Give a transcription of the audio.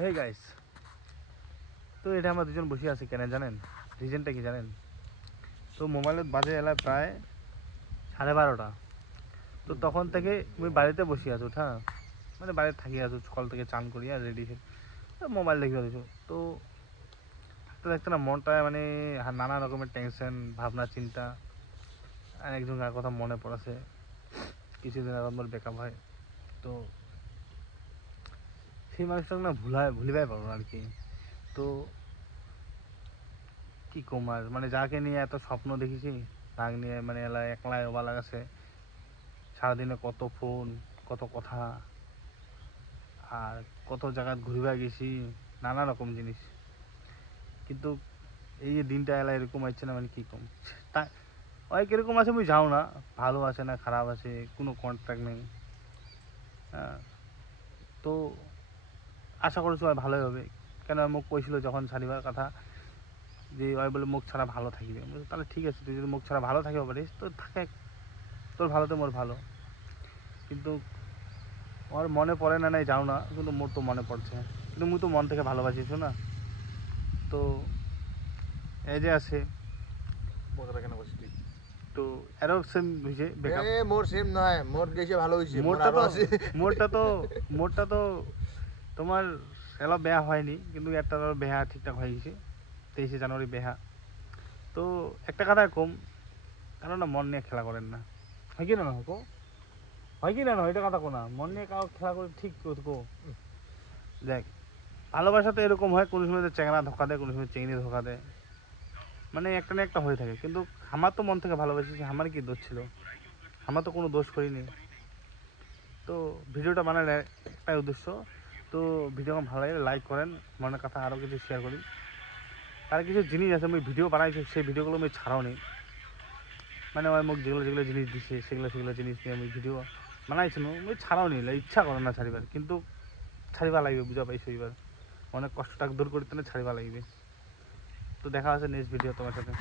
Hey guys, তো এটা আমরা দুজন বসে আছি কেন জানেন? রিজনটা কি জানেন? তো মোবাইলত বাজে এলা প্রায় 12:30। তো তখন থেকে আমি বাড়িতে বসে আছো, হ্যাঁ, মানে বাড়িতে থাকি আছো, সকাল থেকে চান করিয়া রেডি মোবাইল দেখে আছো। তো থাকতে থাকতে না মনটা মানে নানা রকমের টেনশন, ভাবনা, চিন্তা, আর একজনের কথা মনে পড়েছে। কিছুদিন আগে আমার ব্রেকআপ হয়। তো সেই মানুষটাকে না ভুলিবাই পারবো আর কি। তো কি কম আর, মানে যাকে নিয়ে এত স্বপ্ন দেখেছি, তাকে নিয়ে মানে এলা একলাই ওবা লাগাছে। সারাদিনে কত ফোন, কত কথা, আর কত জায়গায় ঘুরিবা গেছি, নানা রকম জিনিস। কিন্তু এই যে দিনটা এলা এরকম আসছে না, মানে কি কম। তা ওই কিরকম আছে আমি যাও না, ভালো আছে না খারাপ আছে কোনো কন্ট্রাক্ট নেই। হ্যাঁ, তো আশা করছি ওই ভালোই হবে। কেন মোক কইছিল যখন ছাড়িবার কথা, যে ওই বলে মুখ ছাড়া ভালো থাকিবে। আমি বলছি, তাহলে ঠিক আছে, তুই যদি মুখ ছাড়া ভালো থাকিব পারিস তো থাকে, তোর ভালো তো মোর ভালো। কিন্তু ওর মনে পড়ে না নাই যাও না, কিন্তু মোর তো মনে পড়ছে। কিন্তু মুই তো মন থেকে ভালোবাসিছো না। তো এই যে আছে, বকরা কেন বসে তুই? তো এরও সেম হয়েছে ব্রেকআপ। মোর সেম নয়, মোর দেশে ভালো হইছে, মোর মোরটা আরো তো আছে। মোরটা তো মোরটা তো তোমার এলা বেয়া হয়নি, কিন্তু একটা বেহা ঠিকঠাক হয়ে গেছে। 23শে জানুয়ারি বেহা। তো একটা কথা কম, কারণ না মন নিয়ে খেলা করেন না, হয় কি না? না কো, হয় কি না? না এটা কথা কো না, মন নিয়ে কারো খেলা করে ঠিক কো। দেখ, ভালোবাসা তো এরকম হয়, কোনো সময় চেংড়া ধোকা দেয়, কোনো সময় চেংড়ি ধোকা দেয়, মানে একটা না একটা হয়ে থাকে। কিন্তু আমার তো মন থেকে ভালোবাসি, আমার কি দোষ ছিল? আমার তো কোনো দোষ করিনি। তো ভিডিওটা বানার একটাই উদ্দেশ্য। তো ভিডিও ভালো লাগে লাইক করেন, মনের কথা আরও কিছু শেয়ার করি। তার কিছু জিনিস আছে আমি ভিডিও বানাইছি, সেই ভিডিওগুলো আমি ছাড়াও নি। মানে ওই মুখ যেগুলো যেগুলো জিনিস দিচ্ছে, সেগুলো সেগুলো জিনিস নিয়ে আমি ভিডিও বানাইছিল, আমি ছাড়াও নি, ইচ্ছা করে না ছাড়িবার। কিন্তু ছাড়িবা লাগবে, বুঝা পাইছো এবার। অনেক কষ্টটাকে দূর করতে না ছাড়িবা লাগবে। তো দেখা আছে নেক্সট ভিডিও তোমার সাথে।